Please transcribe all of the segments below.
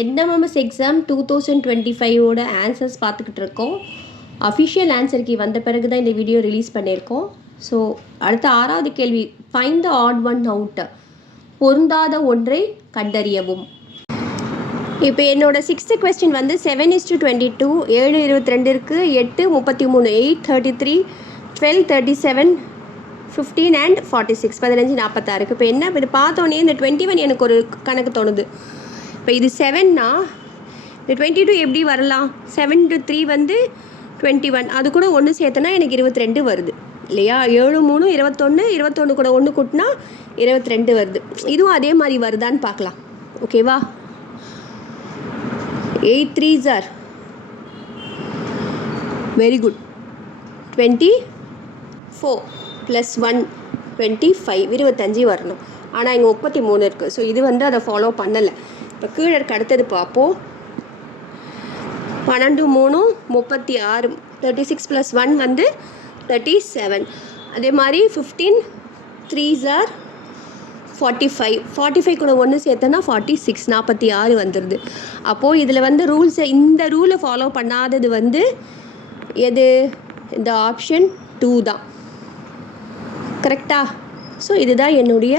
NMMS exam 2025ஓட answers பார்த்துக்கிட்டு இருக்கோம். Official answer key வந்த பிறகு தான் இந்த வீடியோ ரிலீஸ் பண்ணியிருக்கோம். ஸோ அடுத்த 6வது கேள்வி, find the odd one out, பொருந்தாத ஒன்றை கண்டறியவும். இப்போ என்னோட 6th கொஸ்டின் வந்து 7:22, 7:22 இருக்குது, 8:33, 8:33, 12:37, 15 and 46, 15:46. இப்போ என்ன, இது பார்த்தோன்னே இந்த 21 எனக்கு ஒரு கணக்கு தோணுது. இப்போ இது 7னா இந்த 22 எப்படி வரலாம்? 7 to 3 வந்து 21, அது கூட ஒன்று சேர்த்தனா எனக்கு 22 வருது இல்லையா? 7 3 21, 21 கூட ஒன்று கூட்டினா 22 வருது. இதுவும் அதே மாதிரி வருதான்னு பார்க்கலாம். ஓகேவா? 8 3s are வெரி குட். 24 + 1 25, 25 வரணும். ஆனால் இங்கே 33 இருக்குது. ஸோ இது வந்து அதை ஃபாலோ பண்ணலை. இப்போ கீழே இருக்க அடுத்தது பார்ப்போம். 12 3 36, 36 + 1 வந்து 37. அதே மாதிரி 15 3s are 45, 45 கூட ஒன்று சேர்த்தனா 46, 46 வந்துடுது. அப்போது இதில் வந்து இந்த ரூலை ஃபாலோ பண்ணாதது வந்து எது? இந்த ஆப்ஷன் 2 தான். கரெக்டா? ஸோ இதுதான் என்னுடைய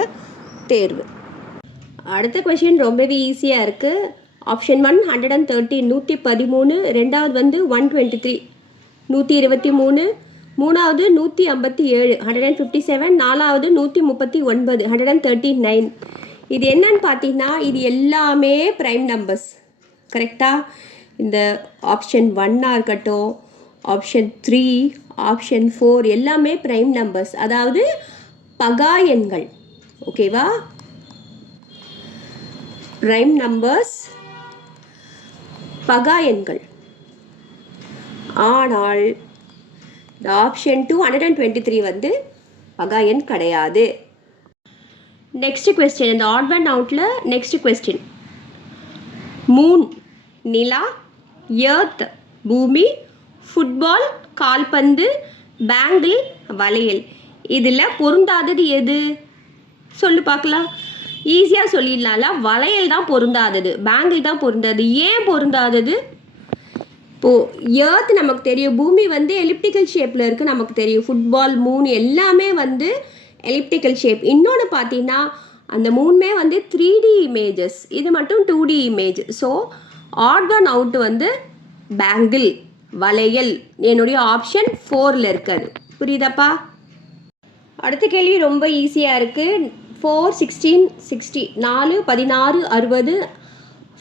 தேர்வு. அடுத்த கொஷின் ரொம்பவே ஈஸியாக இருக்குது. ஆப்ஷன் 1 130, 113. ரெண்டாவது வந்து 123, 123. மூணாவது 157, 157. நாலாவது 139, 139. இது என்னன்னு பார்த்தீங்கன்னா, இது எல்லாமே ப்ரைம் நம்பர்ஸ். கரெக்டாக? இந்த ஆப்ஷன் 1ஆக இருக்கட்டும், ஆப்ஷன் 3, ஆப்ஷன் 4 எல்லாமே ப்ரைம் நம்பர்ஸ், அதாவது பகா எண்கள். ஓகேவா? ப்ரைம் நம்பர்ஸ், பகா எண்கள். ஆனால் இந்த ஆப்ஷன் 2 123 வந்து பகா எண் கிடையாது. நெக்ஸ்ட் கொஸ்டின், இந்த ஆட் ஒன் அவுட்டில் நெக்ஸ்ட் கொஸ்டின், மூன் நிலா, எர்த் பூமி, ஃபுட்பால் கால்பந்து, பேங்கிள் வளையல், இதில் பொருந்தாதது எது? சொல்லு பார்க்கலாம். ஈஸியாக சொல்லிடலாம்ல. வளையல் தான் பொருந்தாதது, பேங்கிள் தான் பொருந்தாது. ஏன் பொருந்தாதது? இப்போது எர்த் நமக்கு தெரியும், பூமி வந்து எலிப்டிக்கல் ஷேப்பில் இருக்குது நமக்கு தெரியும். ஃபுட்பால், மூன் எல்லாமே வந்து எலிப்டிக்கல் ஷேப். இன்னொன்று பார்த்தீங்கன்னா அந்த மூணுமே வந்து 3D இமேஜஸ், இது மட்டும் 2D image. So odd one out வந்து பேங்கிள் வளையல். என்னுடைய ஆப்ஷன் 4ல் இருக்காது. புரியுதாப்பா? அடுத்த கேள்வி ரொம்ப ஈஸியாக இருக்குது. 4 16 60, 4 16 60,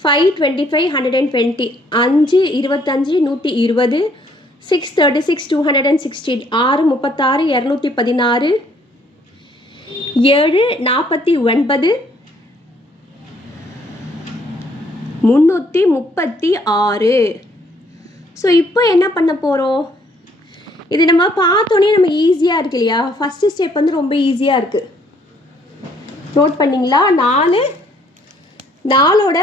5 25 120, 5 25 120, 6 36 216, 6 36 216, 7 49 336. ஸோ இப்போ என்ன பண்ண போகிறோம்? இது நம்ம பார்த்தோன்னே நம்ம ஈஸியாக இருக்கு இல்லையா? ஃபஸ்ட்டு ஸ்டெப் வந்து ரொம்ப ஈஸியாக இருக்குது. நோட் பண்ணிங்களா? 4ஓட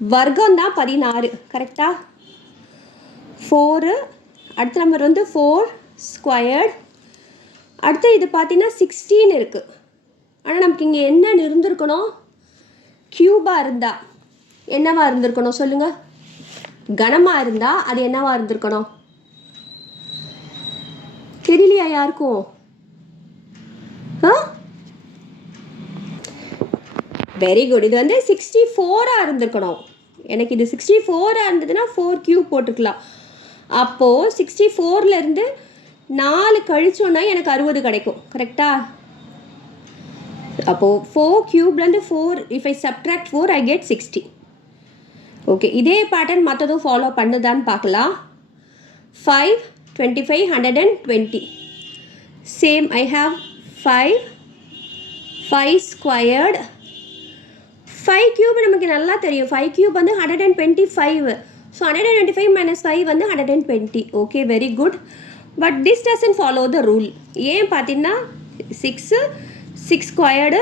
வர்க்கம் தான் 16. கரெக்டாக? 4, அடுத்த நம்பர் வந்து 4 ஸ்கொயர்ட். அடுத்து இது பார்த்தீங்கன்னா 16 இருக்குது. ஆனால் நமக்கு இங்கே என்ன இருந்திருக்கணும்? க்யூபாக இருந்தால் என்னவா இருந்திருக்கணும் சொல்லுங்கள்? கனமாக இருந்தால் அது என்னவா இருந்திருக்கணும்? தெரியலையா யாருக்கும்? Very good. இது வந்து 64ஆக இருந்திருக்கணும். எனக்கு இது 64ஆக இருந்ததுன்னா 4 கியூப் போட்டுக்கலாம். அப்போது 64லேருந்து 4 கழிச்சோன்னா எனக்கு 60 கிடைக்கும். கரெக்டாக? அப்போது 4 கியூப்லேருந்து 4, if I subtract 4 I get 60. Okay, இதே பேட்டர்ன் மற்றதும் ஃபாலோ பண்ணுதான்னு பார்க்கலாம். 5 25 120. Same, I have 5 squared. 5 cube நமக்கு நல்லா தெரியும். 5 கியூப் வந்து 125. ஸோ 125 - 5 வந்து 120. Okay, very good. But this doesn't follow the rule. ஏன் பார்த்தீங்கன்னா 6 ஸ்கொயர்டு,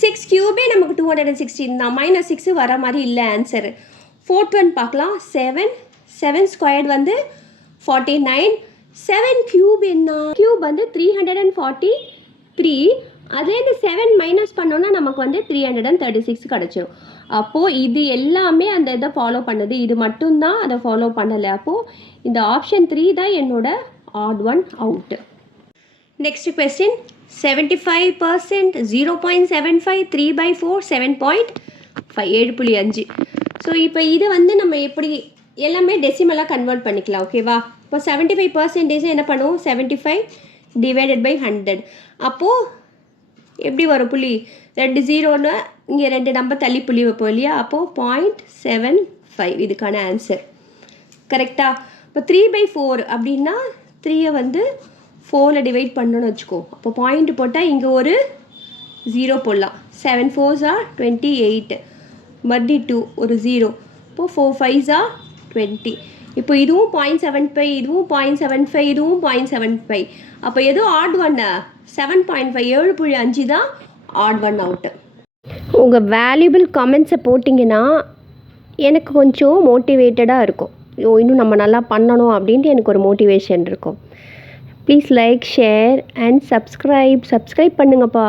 6 கியூபே நமக்கு 216 தான். -6 வர மாதிரி இல்லை ஆன்சரு. 4th ஒன் பார்க்கலாம். 7 ஸ்கொயர்டு வந்து 49. 7 கியூப் என்ன? கியூப் வந்து 343. அதுலேருந்து 7 மைனஸ் பண்ணோன்னா நமக்கு வந்து 336 கிடச்சிரும். அப்போது இது எல்லாமே அந்த இதை ஃபாலோ பண்ணுது, இது மட்டும்தான் அதை ஃபாலோ பண்ணலை. அப்போது இந்த ஆப்ஷன் 3 தான் என்னோட odd one out. Next question 75%, 0.75, 3/4, 7.5, 7.5. So இப்போ இது வந்து நம்ம எப்படி எல்லாமே டெசிமலாக கன்வெர்ட் பண்ணிக்கலாம். ஓகேவா? இப்போ 75% என்ன பண்ணுவோம், 75 டிவைடட் பை 100. அப்போது எப்படி வரும் புள்ளி, 2 0ன்னு இங்கே 2 நம்பர் தள்ளி புள்ளி வைப்போம் இல்லையா? அப்போது 0.75 இதுக்கான ஆன்சர். கரெக்டாக? இப்போ 3/4 அப்படின்னா 3யை வந்து 4ல் டிவைட் பண்ணணும்னு வச்சுக்கோ. அப்போ பாயிண்ட் போட்டால் இங்கே ஒரு 0 போடலாம். 7 4s are 28, மறுபடி 2 ஒரு 0. இப்போது 4 5s are 20. இப்போ இதுவும் 0.75, இதுவும் 0.75, இதுவும் 0.75. அப்போ எதுவும் ஆட் ஒன்று 7.5, 7.5 தான் ஆட் ஒன் அவுட்டு. உங்கள் வேல்யூபிள் கமெண்ட்ஸை போட்டிங்கன்னா எனக்கு கொஞ்சம் மோட்டிவேட்டடாக இருக்கும். இன்னும் நம்ம நல்லா பண்ணணும் அப்படின்ட்டு எனக்கு ஒரு மோட்டிவேஷன் இருக்கும். Please like, share and subscribe பண்ணுங்கப்பா.